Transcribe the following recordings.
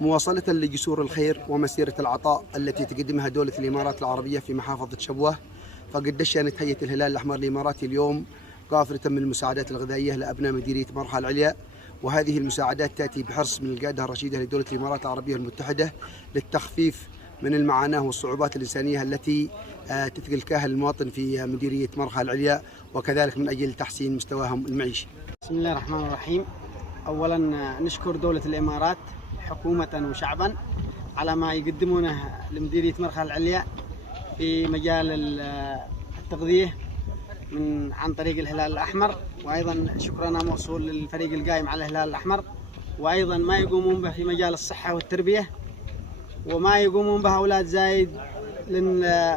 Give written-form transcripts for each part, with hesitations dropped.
مواصلة لجسور الخير ومسيرة العطاء التي تقدمها دولة الإمارات العربية في محافظة شبوة، فقد دشنت هيئة الهلال الأحمر الإماراتي اليوم قافلة من المساعدات الغذائية لأبناء مديرية مرحى العليا، وهذه المساعدات تأتي بحرص من القيادة الرشيدة لدولة الإمارات العربية المتحدة للتخفيف من المعاناة والصعوبات الإنسانية التي تثقل كاهل المواطن في مديرية مرحى العليا، وكذلك من أجل تحسين مستواهم المعيشي. بسم الله الرحمن الرحيم. أولا نشكر دولة الإمارات حكومة وشعبا على ما يقدمونه لمديرية مرحى العليا في مجال التغذية عن طريق الهلال الأحمر، وأيضا شكرنا موصول للفريق القائم على الهلال الأحمر، وأيضا ما يقومون به في مجال الصحة والتربية، وما يقومون به أولاد زايد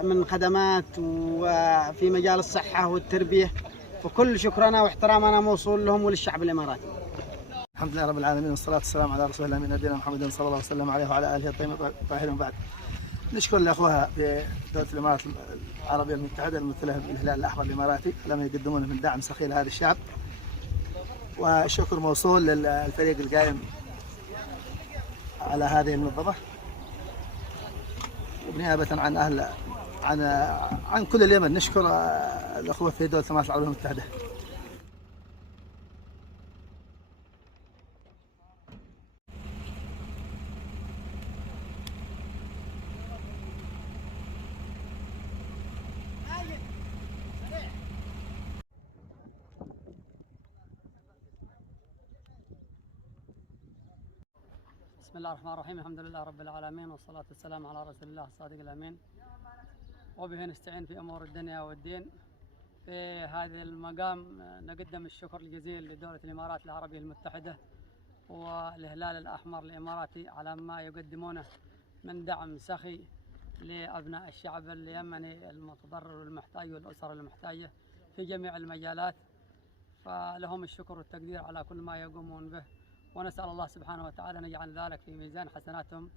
من خدمات وفي مجال الصحة والتربية، فكل شكرنا واحترامنا موصول لهم وللشعب الإماراتي. الحمد لله رب العالمين، والصلاة والسلام على رسول الله نبينا محمد صلى الله عليه وسلم عليه وعلى آله الطيبين الطاهرين. بعد نشكر الأخوة في دولة الإمارات العربية المتحدة الممثلة بالهلال الأحمر الإماراتي لما يقدمونه من دعم سخي لهذا الشعب، والشكر موصول للفريق القائم على هذه المنظمة، وبنيابة عن أهل عن كل اليمن نشكر الأخوة في دولة الإمارات العربية المتحدة. بسم الله الرحمن الرحيم. الحمد لله رب العالمين، والصلاة والسلام على رسول الله الصادق الأمين، وبه نستعين في أمور الدنيا والدين. في هذا المقام نقدم الشكر الجزيل لدولة الإمارات العربية المتحدة والهلال الأحمر الإماراتي على ما يقدمونه من دعم سخي لأبناء الشعب اليمني المتضرر والمحتاج والأسر المحتاجة في جميع المجالات، فلهم الشكر والتقدير على كل ما يقومون به، ونسأل الله سبحانه وتعالى أن يجعل ذلك في ميزان حسناتهم